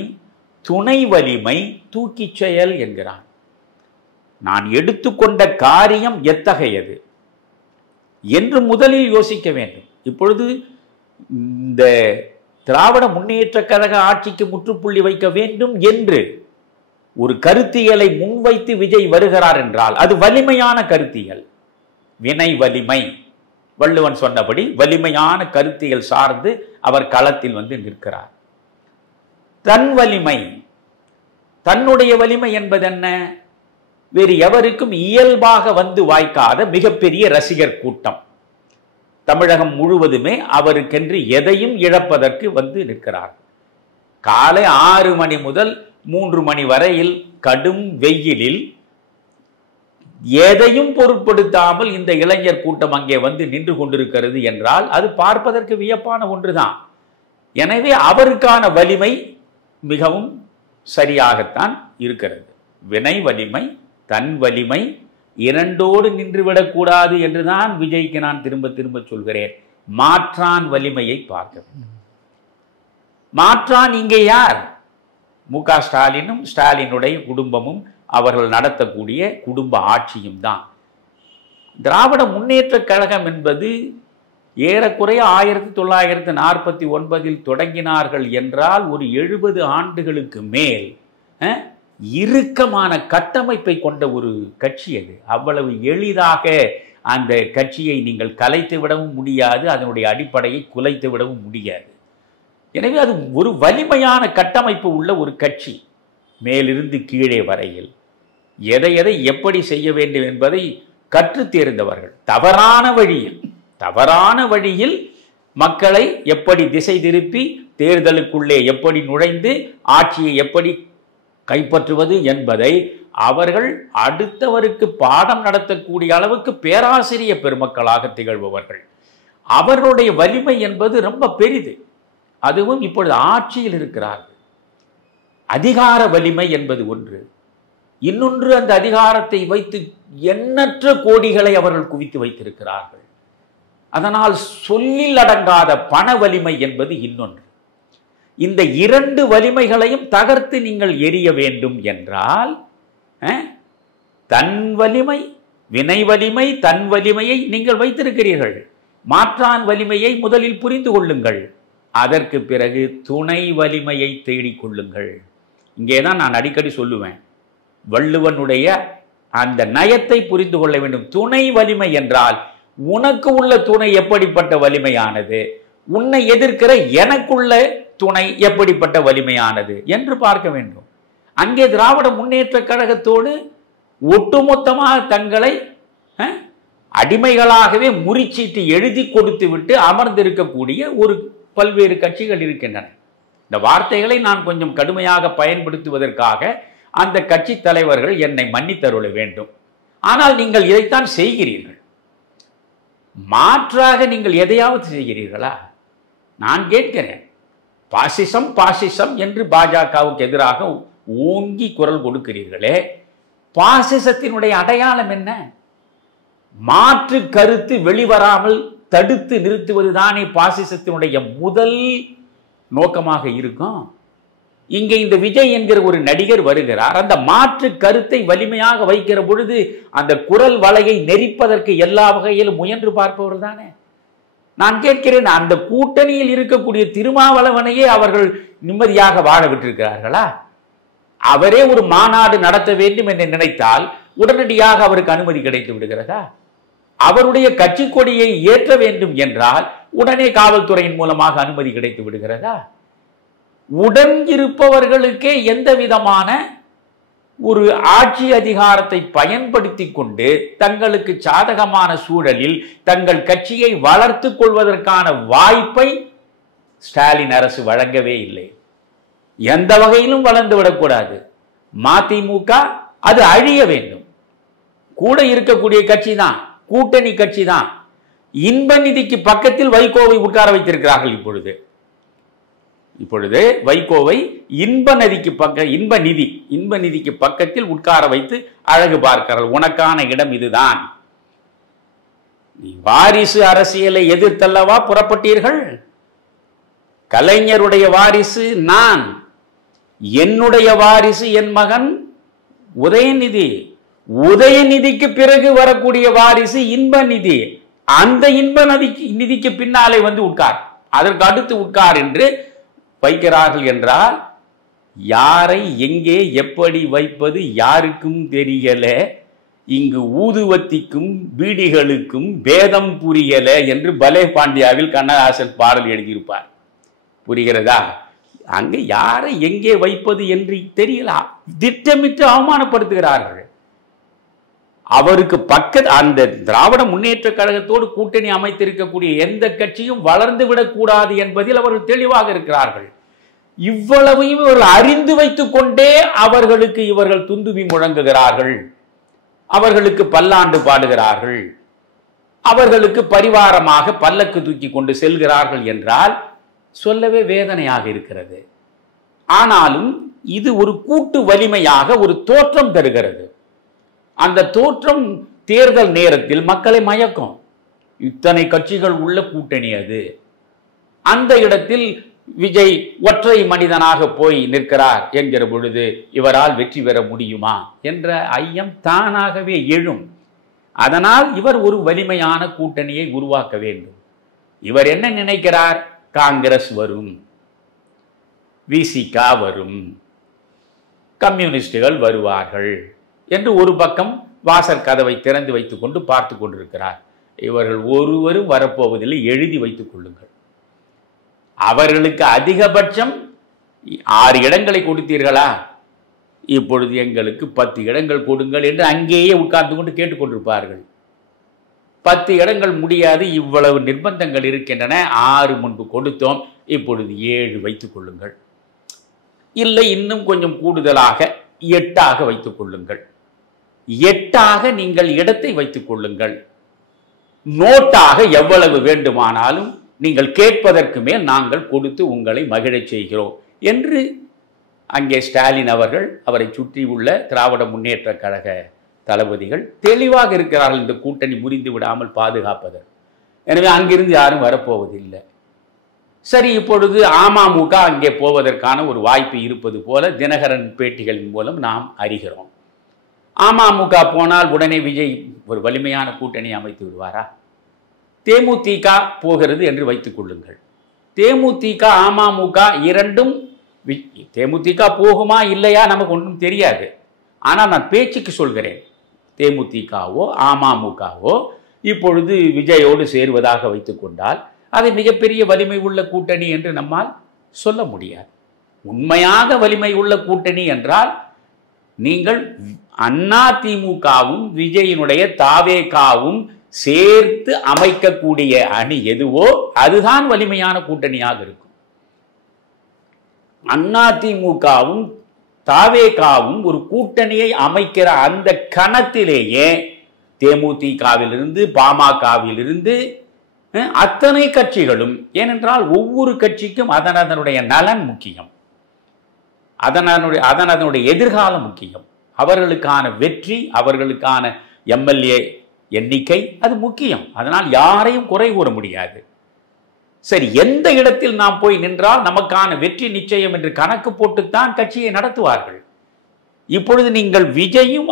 துணை வலிமை, தூக்கிச் செயல் என்கிறான். நான் எடுத்துக்கொண்ட காரியம் எத்தகையது என்று முதலில் யோசிக்க வேண்டும். இப்பொழுது இந்த திராவிட முன்னேற்ற கழக ஆட்சிக்கு முற்றுப்புள்ளி வைக்க வேண்டும் என்று ஒரு கருத்தியலை முன்வைத்து விஜய் வருகிறார் என்றால் அது வலிமையான கருத்தியல். வினை வலிமை, வள்ளுவன் சொன்னபடி வலிமையான கருத்தியல் சார்ந்து அவர் களத்தில் வந்து நிற்கிறார். தன் வலிமை, தன்னுடைய வலிமை என்பது என்ன? வேறு எவருக்கும் இயல்பாக வந்து வாய்க்காத மிகப்பெரிய ரசிகர் கூட்டம். தமிழகம் முழுவதுமே அவருக்கென்று எதையும் இழப்பதற்கு வந்து நிற்கிறார். காலை 6 மணி முதல் 3 மணி வரையில் கடும் வெயிலில் எதையும் பொருட்படுத்தாமல் இந்த இளைஞர் கூட்டம் அங்கே வந்து நின்று கொண்டிருக்கிறது என்றால் அது பார்ப்பதற்கு வியப்பான ஒன்றுதான். எனவே அவருக்கான வலிமை மிகவும் சரியாகத்தான் இருக்கிறது. வினை வலிமை, தன் வலிமை இரண்டோடு நின்றுவிடக்கூடாது என்றுதான் விஜய்க்கு நான் திரும்ப திரும்ப சொல்கிறேன். மாற்றான் வலிமையை பார்க்க வேண்டும். மாற்றான் இங்கே யார்? மு.க. ஸ்டாலினும் ஸ்டாலினுடைய குடும்பமும் அவர்கள் நடத்தக்கூடிய குடும்ப ஆட்சியும் தான். திராவிட முன்னேற்ற கழகம் என்பது ஏறக்குறைய 1949 தொடங்கினார்கள் என்றால் ஒரு 70 ஆண்டுகளுக்கு மேல் இறுக்கமான கட்டமைப்பை கொண்ட ஒரு கட்சி அது. அவ்வளவு எளிதாக அந்த கட்சியை நீங்கள் கலைத்து விடவும் முடியாது, அதனுடைய அடிப்படையை குலைத்து விடவும் முடியாது. எனவே அது ஒரு வலிமையான கட்டமைப்பு உள்ள ஒரு கட்சி. மேலிருந்து கீழே வரையில் எதை எதை எப்படி செய்ய வேண்டும் என்பதை கற்று தேர்ந்தவர்கள். தவறான வழியில் மக்களை எப்படி திசை திருப்பி தேர்தலுக்குள்ளே எப்படி நுழைந்து ஆட்சியை எப்படி கைப்பற்றுவது என்பதை அவர்கள் அடுத்தவருக்கு பாடம் நடத்தக்கூடிய அளவுக்கு பேராசிரிய பெருமக்களாக திகழ்பவர்கள். அவர்களுடைய வலிமை என்பது ரொம்ப பெரிது. அதுவும் இப்பொழுது ஆட்சியில் இருக்கிறார்கள். அதிகார வலிமை என்பது ஒன்று, இன்னொன்று அந்த அதிகாரத்தை வைத்து எண்ணற்ற கோடிகளை அவர்கள் குவித்து வைத்திருக்கிறார்கள். அதனால் சொல்லில் அடங்காத பண வலிமை என்பது இன்னொன்று. இந்த இரண்டு வலிமைகளையும் தகர்த்து நீங்கள் எரிய வேண்டும் என்றால் தன் வலிமை, வினை வலிமை, தன் வலிமையை நீங்கள் வைத்திருக்கிறீர்கள். மாற்றான் வலிமையை முதலில் புரிந்து கொள்ளுங்கள். அதற்கு பிறகு துணை வலிமையை தேடிக்கொள்ளுங்கள். இங்கேதான் நான் அடிக்கடி சொல்லுவேன், வள்ளுவனுடைய அந்த நயத்தை புரிந்து கொள்ள வேண்டும். துணை வலிமை என்றால் உனக்கு உள்ள துணை எப்படிப்பட்ட வலிமையானது, உன்னை எதிர்க்கிற எனக்குள்ள துணை எப்படிப்பட்ட வலிமையானது என்று பார்க்க வேண்டும். அங்கே திராவிட முன்னேற்ற கழகத்தோடு ஒட்டுமொத்தமாக தங்களை அடிமைகளாகவே முறிச்சீட்டு எழுதி கொடுத்து விட்டு அமர்ந்திருக்கக்கூடிய ஒரு பல்வேறு கட்சிகள் இருக்கின்றன. இந்த வார்த்தைகளை நான் கொஞ்சம் கடுமையாக பயன்படுத்துவதற்காக அந்த கட்சி தலைவர்கள் என்னை மன்னித்தருள வேண்டும். ஆனால் நீங்கள் இதைத்தான் செய்கிறீர்கள். மாற்றாக நீங்கள் எதையாவது செய்கிறீர்களா? நான் கேட்கிறேன். பாசிசம் என்று பாஜகவுக்கு எதிராக ஓங்கி குரல் கொடுக்கிறீர்களே, பாசிசத்தினுடைய அடையாளம் என்ன? மாற்று கருத்து வெளிவராமல் தடுத்து நிறுத்துவதுதானே பாசிசத்தினுடைய முதல் நோக்கமாக இருக்கும். இங்கே இந்த விஜய் என்கிற ஒரு நடிகர் வருகிறார். அந்த மாற்று கருத்தை வலிமையாக வைக்கிற பொழுது அந்த குரல் வலையை நெரிப்பதற்கு எல்லா வகையிலும் முயன்று பார்ப்பவர் தானே. நான் கேட்கிறேன், அந்த கூட்டணியில் இருக்கக்கூடிய திருமாவளவனையே அவர்கள் நிம்மதியாக வாழ விட்டிருக்கிறார்களா? அவரே ஒரு மாநாடு நடத்த வேண்டும் என்று நினைத்தால் உடனடியாக அவருக்கு அனுமதி கிடைத்து விடுகிறதா? அவருடைய கட்சி கொடியை ஏற்ற வேண்டும் என்றால் உடனே காவல்துறையின் மூலமாக அனுமதி கிடைத்து விடுகிறதா? உடன் இருப்பவர்களுக்கே எந்த விதமான ஒரு ஆட்சி அதிகாரத்தை பயன்படுத்தி கொண்டு தங்களுக்கு சாதகமான சூழலில் தங்கள் கட்சியை வளர்த்து கொள்வதற்கான வாய்ப்பை ஸ்டாலின் அரசு வழங்கவே இல்லை. எந்த வகையிலும் வளர்ந்து விடக்கூடாது. மதிமுக அது அழிய வேண்டும். கூட இருக்கக்கூடிய கட்சி தான், கூட்டணி கட்சி தான். இன்ப நிதிக்கு பக்கத்தில் வைகோவை உட்கார வைத்திருக்கிறார்கள். இப்பொழுது வைகோவை இன்ப நிதிக்கு பக்கத்தில் உட்கார வைத்து அழகு பார்க்கிறார்கள். உனக்கான இடம் இதுதான். நீ வாரிசு அரசியலை எதிர்த்தல்லவா புறப்பட்டீர்கள்? கலைஞருடைய வாரிசு நான், என்னுடைய வாரிசு என் மகன் உதயநிதிக்கு பிறகு வரக்கூடிய வாரிசு இன்ப நிதி. அந்த இன்ப நிதிக்கு பின்னாலே வந்து உட்கார், அதற்கு அடுத்து உட்கார் என்று வைக்கிறார்கள் என்றால் யாரை எங்கே எப்படி வைப்பது யாருக்கும் தெரியல. இங்கு ஊதுவத்திக்கும் பீடிகளுக்கும் பேதம் புரியல என்று பலே பாண்டியாவில் கண்ணதாசன் பாடல் எழுதியிருப்பார். புரிகிறதா? அங்கு யாரை எங்கே வைப்பது என்று தெரியல. திட்டமிட்டு அவமானப்படுத்துகிறார்கள். அவருக்கு அந்த திராவிட முன்னேற்ற கழகத்தோடு கூட்டணி அமைத்திருக்கக்கூடிய எந்த கட்சியும் வளர்ந்து விடக்கூடாது என்பதில் அவர்கள் தெளிவாக இருக்கிறார்கள். இவ்வளவையும் இவர்கள் அறிந்து வைத்துக் கொண்டே அவர்களுக்கு இவர்கள் துந்துபி முழங்குகிறார்கள், அவர்களுக்கு பல்லாண்டு பாடுகிறார்கள், அவர்களுக்கு பரிவாரமாக பல்லக்கு தூக்கி கொண்டு செல்கிறார்கள் என்றால் சொல்லவே வேதனையாக இருக்கிறது. ஆனாலும் இது ஒரு கூட்டு வலிமையாக ஒரு தோற்றம் தருகிறது. அந்த தோற்றம் தேர்தல் நேரத்தில் மக்களை மயக்கும். இத்தனை கட்சிகள் உள்ள கூட்டணி அது. அந்த இடத்தில் விஜய் ஒற்றை மனிதனாக போய் நிற்கிறார் என்கிற பொழுது இவரால் வெற்றி பெற முடியுமா என்ற ஐயம் தானாகவே எழும். அதனால் இவர் ஒரு வலிமையான கூட்டணியை உருவாக்க வேண்டும். இவர் என்ன நினைக்கிறார்? காங்கிரஸ் வரும், விசிகா வரும், கம்யூனிஸ்டுகள் வருவார்கள் என்று ஒரு பக்கம் வாசற் கதவை திறந்து வைத்துக் கொண்டு பார்த்து கொண்டிருக்கிறார். இவர்கள் ஒருவரும் வரப்போவதில்லை, எழுதி வைத்துக் கொள்ளுங்கள். அவர்களுக்கு அதிகபட்சம் 6 இடங்களை கொடுத்தீர்களா, இப்பொழுது எங்களுக்கு 10 இடங்கள் கொடுங்கள் என்று அங்கேயே உட்கார்ந்து கொண்டு கேட்டுக்கொண்டிருப்பார்கள். 10 இடங்கள் முடியாது, இவ்வளவு நிர்பந்தங்கள் இருக்கின்றன, 6 முன்பு கொடுத்தோம், இப்பொழுது 7 வைத்துக் கொள்ளுங்கள், இல்லை இன்னும் கொஞ்சம் கூடுதலாக 8ஆக வைத்துக் கொள்ளுங்கள், 8ஆக நீங்கள் இடத்தை வைத்துக் கொள்ளுங்கள், நோட்டாக எவ்வளவு வேண்டுமானாலும் நீங்கள் கேட்பதற்கு மேல் நாங்கள் கொடுத்து உங்களை மகிழச் செய்கிறோம் என்று அங்கே ஸ்டாலின் அவர்கள், அவரை சுற்றியுள்ள திராவிட முன்னேற்ற கழக தளபதிகள் தெளிவாக இருக்கிறார்கள், இந்த கூட்டணி முறிந்து விடாமல் பாதுகாப்பதற்கு. எனவே அங்கிருந்து யாரும் வரப்போவதில்லை. சரி, இப்பொழுது அமமுக அங்கே போவதற்கான ஒரு வாய்ப்பு இருப்பது போல தினகரன் பேட்டிகளின் மூலம் நாம் அறிகிறோம். அமமுக போனால் உடனே விஜய் ஒரு வலிமையான கூட்டணி அமைத்து விடுவாரா? தேமுதிக போகிறது என்று வைத்துக் கொள்ளுங்கள். தேமுதிக அமமுக இரண்டும், தேமுதிக போகுமா இல்லையா நமக்கு ஒன்றும் தெரியாது. ஆனால் நான் பேச்சுக்கு சொல்கிறேன், தேமுதிகவோ அமமுகவோ இப்பொழுது விஜயோடு சேருவதாக வைத்துக் கொண்டால் அது மிகப்பெரிய வலிமை உள்ள கூட்டணி என்று நம்மால் சொல்ல முடியாது. உண்மையாக வலிமை உள்ள கூட்டணி என்றால் நீங்கள் அதிமுகவும் விஜயினுடைய தாவேகாவும் சேர்த்து அமைக்கக்கூடிய அணி எதுவோ அதுதான் வலிமையான கூட்டணியாக இருக்கும். அதிமுகவும் தாவேகாவும் ஒரு கூட்டணியை அமைக்கிற அந்த கணத்திலேயே தேமுதிகவிலிருந்து பாமகவிலிருந்து அத்தனை கட்சிகளும், ஏனென்றால் ஒவ்வொரு கட்சிக்கும் அதனுடைய நலன் முக்கியம், அதனுடைய எதிர்காலம் முக்கியம், அவர்களுக்கான வெற்றி, அவர்களுக்கான எம்எல்ஏ எண்ணிக்கை அது முக்கியம். அதனால் யாரையும் குறை கூற முடியாது. சரி, எந்த இடத்தில் நாம் போய் நின்றால் நமக்கான வெற்றி நிச்சயம் என்று கணக்கு போட்டுத்தான் கட்சியை நடத்துவார்கள். இப்பொழுது நீங்கள் விஜயும்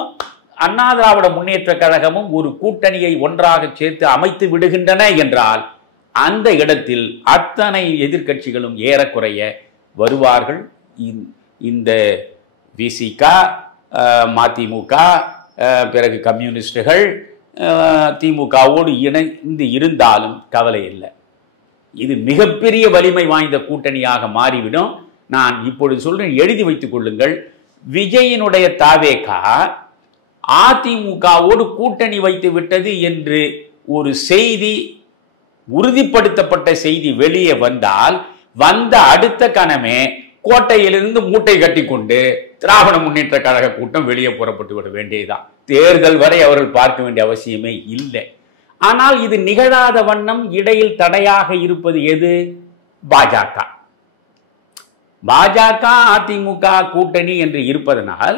அண்ணா திராவிட முன்னேற்ற கழகமும் ஒரு கூட்டணியை ஒன்றாக சேர்த்து அமைத்து விடுகின்றன என்றால் அந்த இடத்தில் அத்தனை எதிர்க்கட்சிகளும் ஏறக்குறைய வருவார்கள். இந்த விசிகா, மதிமுக, பிறகு கம்யூனிஸ்டுகள் திமுகவோடு இணைந்து இருந்தாலும் கவலை இல்லை. இது மிகப்பெரிய வலிமை வாய்ந்த கூட்டணியாக மாறிவிடும். நான் இப்பொழுது சொல்றேன், எழுதி வைத்துக் கொள்ளுங்கள். விஜயினுடைய தாவேகா அதிமுகவோடு கூட்டணி வைத்து விட்டது என்று ஒரு செய்தி, உறுதிப்படுத்தப்பட்ட செய்தி வெளியே வந்தால் வந்த அடுத்த கணமே கோட்டையிலிருந்து மூட்டை கட்டி கொண்டு திராவிட முன்னேற்ற கழக கூட்டம் வெளியே புறப்பட்டு விட வேண்டியதுதான். தேர்தல் வரை அவர்கள் பார்க்க வேண்டிய அவசியமே இல்லை. ஆனால் இது நிகழாத வண்ணம் இடையில் தடையாக இருப்பது எது? பாஜக. பாஜக அதிமுக கூட்டணி என்று இருப்பதனால்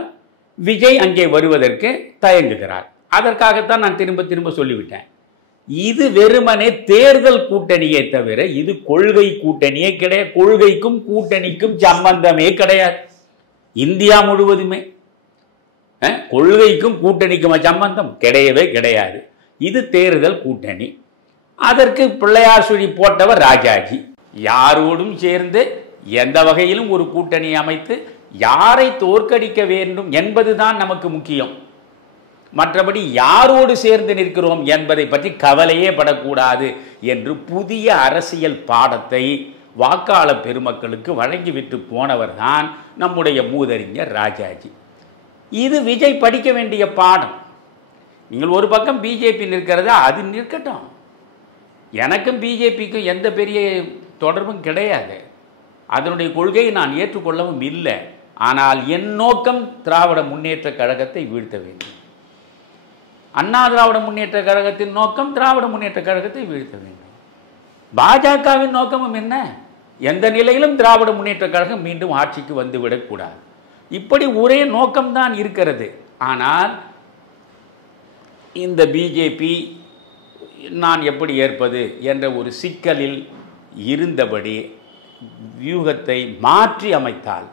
விஜய் அங்கே வருவதற்கு தயங்குகிறார். அதற்காகத்தான் நான் திரும்ப திரும்ப சொல்லிவிட்டேன், இது வெறுமனே தேர்தல் கூட்டணியே தவிர இது கொள்கை கூட்டணியே கிடையாது. கொள்கைக்கும் கூட்டணிக்கும் சம்பந்தமே கிடையாது. இந்தியா முழுவதுமே கொள்கைக்கும் கூட்டணிக்கும் சம்பந்தம் கிடையவே கிடையாது. இது தேர்தல் கூட்டணி. அதற்கு பிள்ளையார் சுழி போட்டவர் ராஜாஜி. யாரோடும் சேர்ந்து எந்த வகையிலும் ஒரு கூட்டணி அமைத்து யாரை தோற்கடிக்க வேண்டும் என்பதுதான் நமக்கு முக்கியம். மற்றபடி யாரோடு சேர்ந்து நிற்கிறோம் என்பதை பற்றி கவலையே படக்கூடாது என்று புதிய அரசியல் பாடத்தை வாக்காளர் பெருமக்களுக்கு வழங்கிவிட்டு போனவர் தான் நம்முடைய மூதறிஞர் ராஜாஜி. இது விஜய் படிக்க வேண்டிய பாடம். நீங்கள் ஒரு பக்கம் பிஜேபி நிற்கிறதா, அது நிற்கட்டும். எனக்கும் பிஜேபிக்கும் எந்த பெரிய தொடர்பும் கிடையாது. அதனுடைய கொள்கையை நான் ஏற்றுக்கொள்ளவும் இல்லை. ஆனால் என் நோக்கம் திராவிட முன்னேற்ற கழகத்தை வீழ்த்த வேண்டும். அண்ணா திராவிட முன்னேற்ற கழகத்தின் நோக்கம் திராவிட முன்னேற்ற கழகத்தை வீழ்த்த வேண்டும். பாஜகவின் நோக்கமும் என்ன? எந்த நிலையிலும் திராவிட முன்னேற்றக் கழகம் மீண்டும் ஆட்சிக்கு வந்துவிடக்கூடாது. இப்படி ஒரே நோக்கம்தான் இருக்கிறது. ஆனால் இந்த பிஜேபி நான் எப்படி ஏற்பது என்ற ஒரு சிக்கலில் இருந்தபடி வியூகத்தை மாற்றி அமைத்தால்,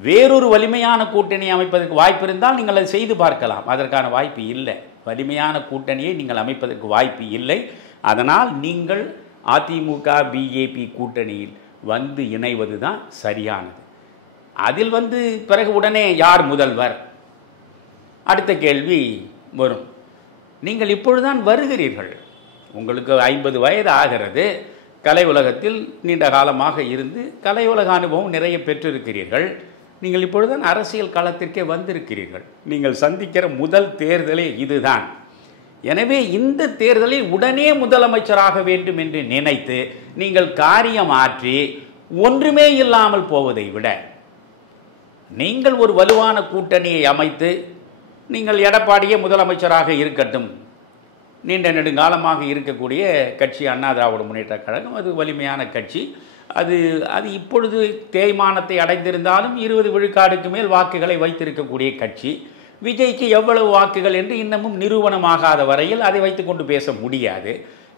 வேறொரு வலிமையான கூட்டணி அமைப்பதற்கு வாய்ப்பு இருந்தால் நீங்கள் அதை செய்து பார்க்கலாம். அதற்கான வாய்ப்பு இல்லை. வலிமையான கூட்டணியை நீங்கள் அமைப்பதற்கு வாய்ப்பு இல்லை. அதனால் நீங்கள் அதிமுக பிஜேபி கூட்டணியில் வந்து இணைவது தான் சரியானது. அதில் பிறகு உடனே யார் முதல்வர், அடுத்த கேள்வி வரும். நீங்கள் இப்பொழுதுதான் வருகிறீர்கள், உங்களுக்கு 50 வயது ஆகிறது, கலை உலகத்தில் நீண்ட காலமாக இருந்து கலை உலக அனுபவம் நிறைய பெற்றிருக்கிறீர்கள். நீங்கள் இப்பொழுதுதான் அரசியல் களத்திற்கே வந்திருக்கிறீர்கள். நீங்கள் சந்திக்கிற முதல் தேர்தலே இதுதான். எனவே இந்த தேர்தலில் உடனே முதலமைச்சராக வேண்டும் என்று நினைத்து நீங்கள் காரியம் ஆற்றி ஒன்றுமே இல்லாமல் போவதை விட, நீங்கள் ஒரு வலுவான கூட்டணியை அமைத்து நீங்கள் எடப்பாடியே முதலமைச்சராக இருக்கட்டும், நீண்ட நெடுங்காலமாக இருக்கக்கூடிய கட்சி அண்ணா திராவிட முன்னேற்றக் கழகம், அது வலிமையான கட்சி. அது இப்பொழுது தேய்மானத்தை அடைந்திருந்தாலும் 20 விழுக்காடுக்கு மேல் வாக்குகளை வைத்திருக்கக்கூடிய கட்சி. விஜய்க்கு எவ்வளவு வாக்குகள் என்று இன்னமும் நிரூபணமாகாத வரையில் அதை வைத்துக்கொண்டு பேச முடியாது.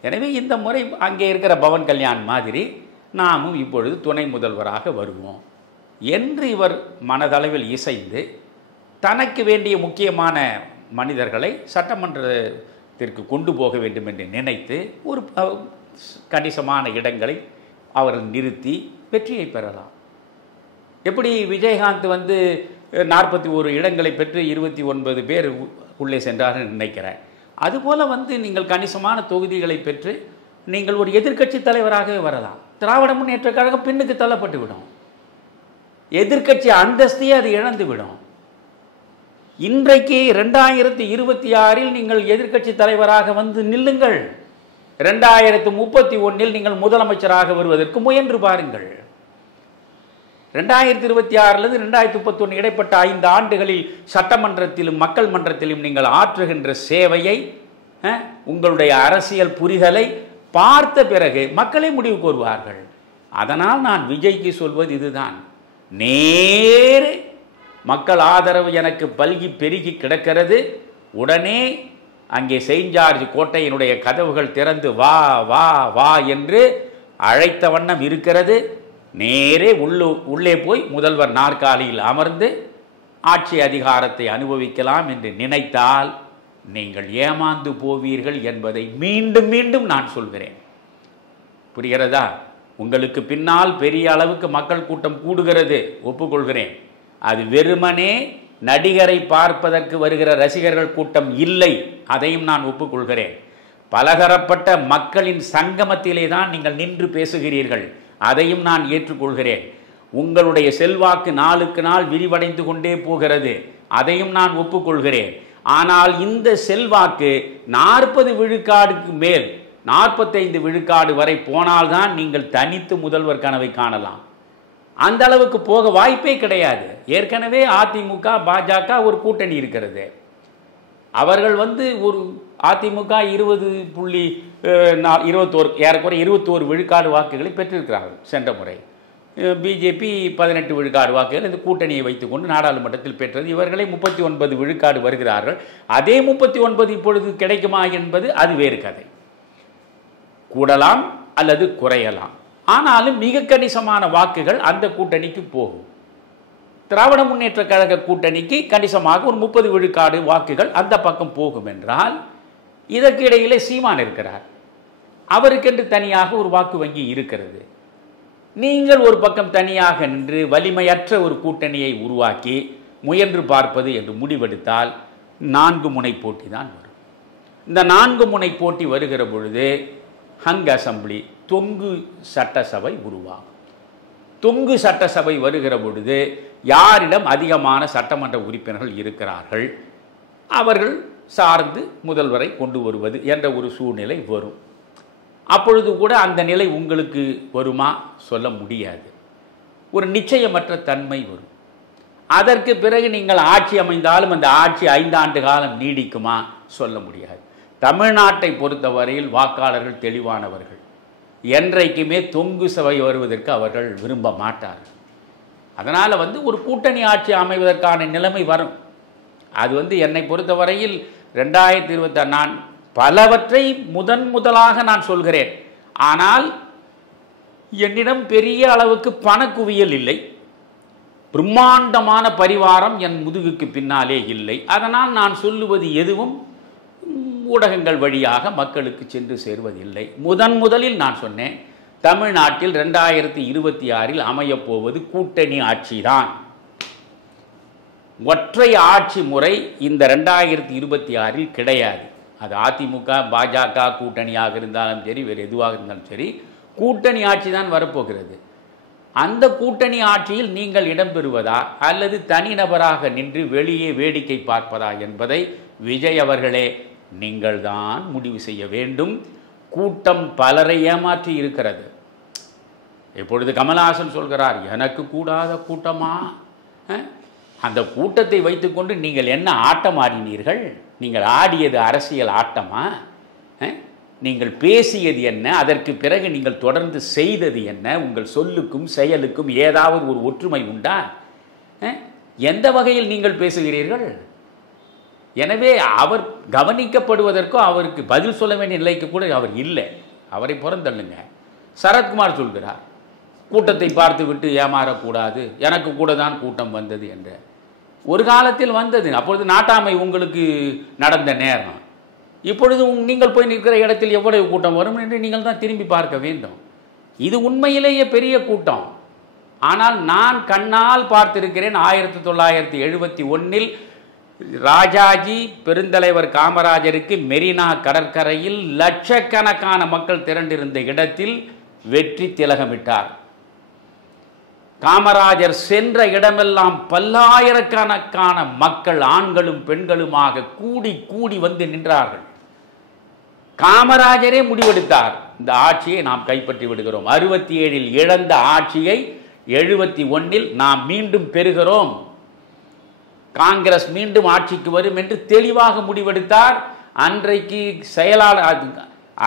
எனவே இந்த முறை அங்கே இருக்கிற பவன் கல்யாண் மாதிரி நாமும் இப்பொழுது துணை முதல்வராக வருவோம் என்று இவர் மனதளவில் இசைந்து தனக்கு வேண்டிய முக்கியமான மனிதர்களை சட்டமன்றத்திற்கு கொண்டு போக வேண்டும் என்று நினைத்து ஒரு கணிசமான இடங்களை அவர் நிறுத்தி வெற்றியை பெறலாம். எப்படி விஜயகாந்த் 41 இடங்களை பெற்று 29 பேர் உள்ளே சென்றார்கள் நினைக்கிறேன். அதுபோல் நீங்கள் கணிசமான தொகுதிகளை பெற்று நீங்கள் ஒரு எதிர்க்கட்சி தலைவராகவே வரலாம். திராவிட முன்னேற்றக் கழகம் பின்னுக்கு தள்ளப்பட்டு விடும். எதிர்க்கட்சி அந்தஸ்தையே அது இழந்துவிடும். இன்றைக்கு 2026 நீங்கள் எதிர்க்கட்சி தலைவராக நில்லுங்கள். 2031 நீங்கள் முதலமைச்சராக வருவதற்கு முயன்று பாருங்கள். 2026 2031 இடைப்பட்ட 5 ஆண்டுகளில் சட்டமன்றத்திலும் மக்கள் மன்றத்திலும் நீங்கள் ஆற்றுகின்ற சேவையை, உங்களுடைய அரசியல் புரிதலை பார்த்த பிறகு மக்களே முடிவு கூறுவார்கள். அதனால் நான் விஜய்க்கு சொல்வது இதுதான். நேரே மக்கள் ஆதரவு எனக்கு பல்கி பெருகி கிடக்கிறது. உடனே அங்கே செயின்ட் ஜார்ஜ் கோட்டையினுடைய கதவுகள் திறந்து வா வா வா என்று அழைத்த வண்ணம் இருக்கிறது. நேரே உள்ளே போய் முதல்வர் நாற்காலியில் அமர்ந்து ஆட்சி அதிகாரத்தை அனுபவிக்கலாம் என்று நினைத்தால் நீங்கள் ஏமாந்து போவீர்கள் என்பதை மீண்டும் மீண்டும் நான் சொல்கிறேன். புரிகிறதா? உங்களுக்கு பின்னால் பெரிய அளவுக்கு மக்கள் கூட்டம் கூடுகிறது, ஒப்புக்கொள்கிறேன். அது வெறுமனே நடிகரை பார்ப்பதற்கு வருகிற ரசிகர்கள் கூட்டம் இல்லை, அதையும் நான் ஒப்புக்கொள்கிறேன். பலதரப்பட்ட மக்களின் சங்கமத்திலே தான் நீங்கள் நின்று பேசுகிறீர்கள், அதையும் நான் ஏற்றுக்கொள்கிறேன். உங்களுடைய செல்வாக்கு நாளுக்கு நாள் விரிவடைந்து கொண்டே போகிறது, அதையும் நான் ஒப்புக்கொள்கிறேன். ஆனால் இந்த செல்வாக்கு 40 விழுக்காடுக்கு மேல் 45 விழுக்காடு வரை போனால்தான் நீங்கள் தனித்து முதல்வர் கனவை காணலாம். அந்த அளவுக்கு போக வாய்ப்பே கிடையாது. ஏற்கனவே அதிமுக பாஜக ஒரு கூட்டணி இருக்கிறது. அவர்கள் ஒரு அதிமுக 20.21 ஏறக்குறைய 21 விழுக்காடு வாக்குகளை பெற்றிருக்கிறார்கள் சென்ற முறை. பிஜேபி 18 விழுக்காடு வாக்குகள் இந்த கூட்டணியை வைத்துக்கொண்டு நாடாளுமன்றத்தில் பெற்றது. இவர்களை 39 விழுக்காடு வருகிறார்கள். அதே 39 இப்பொழுது கிடைக்குமா என்பது அது வேறு கதை. கூடலாம் அல்லது குறையலாம். ஆனாலும் மிக கணிசமான வாக்குகள் அந்த கூட்டணிக்கு போகும். திராவிட முன்னேற்ற கழக கூட்டணிக்கு கணிசமாக ஒரு 30 விழுக்காடு வாக்குகள் அந்த பக்கம் போகும் என்றால், இதற்கு இடையிலே சீமான் இருக்கிறார். அவருக்கென்று தனியாக ஒரு வாக்கு வங்கி இருக்கிறது. நீங்கள் ஒரு பக்கம் தனியாக நின்று வலிமையற்ற ஒரு கூட்டணியை உருவாக்கி முயன்று பார்ப்பது என்று முடிவெடுத்தால் 4 முனை போட்டி தான் வரும். இந்த 4 முனை போட்டி வருகிற பொழுது ஹங் அசம்பிளி, தொங்கு சட்டசபை உருவாகும். தொங்கு சட்டசபை வருகிற பொழுது யாரிடம் அதிகமான சட்டமன்ற உறுப்பினர்கள் இருக்கிறார்கள் அவர்கள் சார்ந்து முதல்வரை கொண்டு வருவது என்ற ஒரு சூழ்நிலை வரும். அப்பொழுது கூட அந்த நிலை உங்களுக்கு வருமா சொல்ல முடியாது. ஒரு நிச்சயமற்ற தன்மை வரும். அதற்கு பிறகு நீங்கள் ஆட்சி அமைந்தாலும் அந்த ஆட்சி 5 ஆண்டு காலம் நீடிக்குமா சொல்ல முடியாது. தமிழ்நாட்டை பொறுத்தவரையில் வாக்காளர்கள் தெளிவானவர்கள். என்றைக்குமே தொங்கு சபை வருவதற்கு அவர்கள் விரும்ப மாட்டார்கள். அதனால் ஒரு கூட்டணி ஆட்சி அமைவதற்கான நிலைமை வரும். அது என்னை பொறுத்தவரையில் 2026 நான் பலவற்றை முதலாக நான் சொல்கிறேன். ஆனால் என்னிடம் பெரிய அளவுக்கு பணக்குவியல் இல்லை, பிரம்மாண்டமான பரிவாரம் என் முதுகுக்கு பின்னாலே இல்லை. அதனால் நான் சொல்லுவது எதுவும் ஊடகங்கள் வழியாக மக்களுக்கு சென்று சேர்வதில்லை. முதலில் நான் சொன்னேன், தமிழ்நாட்டில் 2026 அமையப்போவது கூட்டணி ஆட்சிதான். ஒற்றை ஆட்சி முறை இந்த 2026 கிடையாது. அது அதிமுக பாஜக கூட்டணியாக இருந்தாலும் சரி, வேறு எதுவாக இருந்தாலும் சரி, கூட்டணி ஆட்சி தான் வரப்போகிறது. அந்த கூட்டணி ஆட்சியில் நீங்கள் இடம்பெறுவதா அல்லது தனிநபராக நின்று வெளியே வேடிக்கை பார்ப்பதா என்பதை விஜய் அவர்களே நீங்கள் தான் முடிவு செய்ய வேண்டும். கூட்டம் பலரை ஏமாற்றி இருக்கிறது. இப்பொழுது கமல்ஹாசன் சொல்கிறார், எனக்கு கூடாத கூட்டமா? அந்த கூட்டத்தை வைத்துக்கொண்டு நீங்கள் என்ன ஆட்டம் ஆடினீர்கள்? நீங்கள் ஆடியது அரசியல் ஆட்டமா? நீங்கள் பேசியது என்ன? அதற்கு பிறகு நீங்கள் தொடர்ந்து செய்தது என்ன? உங்கள் சொல்லுக்கும் செயலுக்கும் ஏதாவது ஒரு ஒற்றுமை உண்டா? எந்த வகையில் நீங்கள் பேசுகிறீர்கள்? எனவே அவர் கவனிக்கப்படுவதற்கோ அவருக்கு பதில் சொல்ல வேண்டிய நிலைக்கு கூட அவர் இல்லை. அவரை புறந்தள்ளுங்க. சரத்குமார் சொல்கிறார், கூட்டத்தை பார்த்து விட்டு ஏமாறக்கூடாது, எனக்கு கூட தான் கூட்டம் வந்தது என்ற. ஒரு காலத்தில் வந்தது, அப்பொழுது நாட்டாமை உங்களுக்கு நடந்த நேரம். இப்பொழுது நீங்கள் போய் நிற்கிற இடத்தில் எவ்வளவு கூட்டம் வரும் என்று நீங்கள் தான் திரும்பி பார்க்க வேண்டும். இது உண்மையிலேயே பெரிய கூட்டம். ஆனால் நான் கண்ணால் பார்த்திருக்கிறேன். 1971 ராஜாஜி பெருந்தலைவர் காமராஜருக்கு மெரினா கடற்கரையில் லட்சக்கணக்கான மக்கள் திரண்டிருந்த இடத்தில் வெற்றி திலகமிட்டார். காமராஜர் சென்ற இடமெல்லாம் பல்லாயிரக்கணக்கான மக்கள் ஆண்களும் பெண்களுமாக கூடி கூடி வந்து நின்றார்கள். காமராஜரே முடிவெடுத்தார், இந்த ஆட்சியை நாம் கைப்பற்றி விடுகிறோம். 67 இழந்த ஆட்சியை 71 நாம் மீண்டும் பெறுகிறோம், காங்கிரஸ் மீண்டும் ஆட்சிக்கு வரும் என்று தெளிவாக முடிவெடுத்தார். அன்றைக்கு செயலாளர்,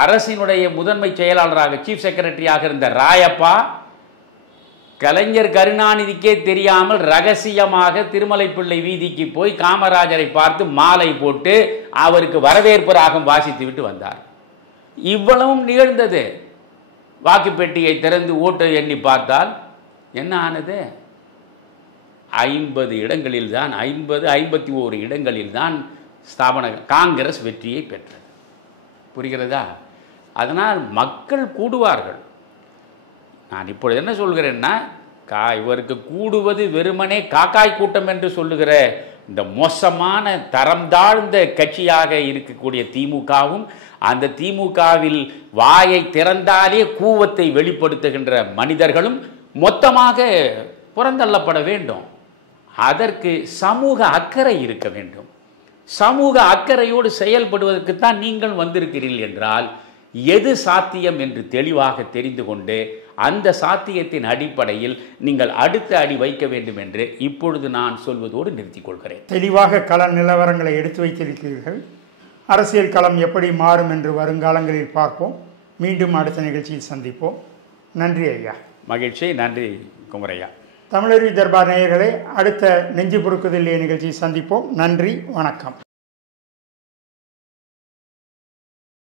அரசினுடைய முதன்மை செயலாளராக சீஃப் செக்ரட்டரியாக இருந்த ராயப்பா, கலைஞர் கருணாநிதிக்கே தெரியாமல் ரகசியமாக திருமலைப்பிள்ளை வீதிக்கு போய் காமராஜரை பார்த்து மாலை போட்டு அவருக்கு வரவேற்பு ராகம் வாசித்து விட்டு வந்தார். இவ்வளவும் நிகழ்ந்தது. வாக்குப்பெட்டியை திறந்து ஓட்டு எண்ணி பார்த்தால் என்ன ஆனது? 50 இடங்களில் தான், 51 இடங்களில் தான் காங்கிரஸ் வெற்றியை பெற்றது. புரிகிறதா? அதனால் மக்கள் கூடுவார்கள். நான் இப்பொழுது என்ன சொல்கிறேன்னா, இவருக்கு கூடுவது வெறுமனே காக்காய் கூட்டம் என்று சொல்லுகிற இந்த மோசமான தரம் தாழ்ந்த கட்சியாக இருக்கக்கூடிய திமுகவும், அந்த திமுகவில் வாயை திறந்தாலே கூவத்தை வெளிப்படுத்துகின்ற மனிதர்களும் மொத்தமாக புறந்தள்ளப்பட வேண்டும். அதற்கு சமூக அக்கறை இருக்க வேண்டும். சமூக அக்கறையோடு செயல்படுவதற்குத்தான் நீங்கள் வந்திருக்கிறீர்கள் என்றால் எது சாத்தியம் என்று தெளிவாக தெரிந்து கொண்டு அந்த சாத்தியத்தின் அடிப்படையில் நீங்கள் அடுத்த அடி வைக்க வேண்டும் என்று இப்பொழுது நான் சொல்வதோடு நிறுத்திக் கொள்கிறேன். தெளிவாக கள நிலவரங்களை எடுத்து வைத்திருக்கிறீர்கள். அரசியல் களம் எப்படி மாறும் என்று வருங்காலங்களில் பார்ப்போம். மீண்டும் அடுத்த நிகழ்ச்சியில் சந்திப்போம். நன்றி ஐயா. மகிழ்ச்சி. நன்றி குமரையா. தமிழருவி தர்பார் நேயர்களே, அடுத்த நெஞ்சு பொறுக்குதல் நிகழ்ச்சியில் சந்திப்போம். நன்றி, வணக்கம்.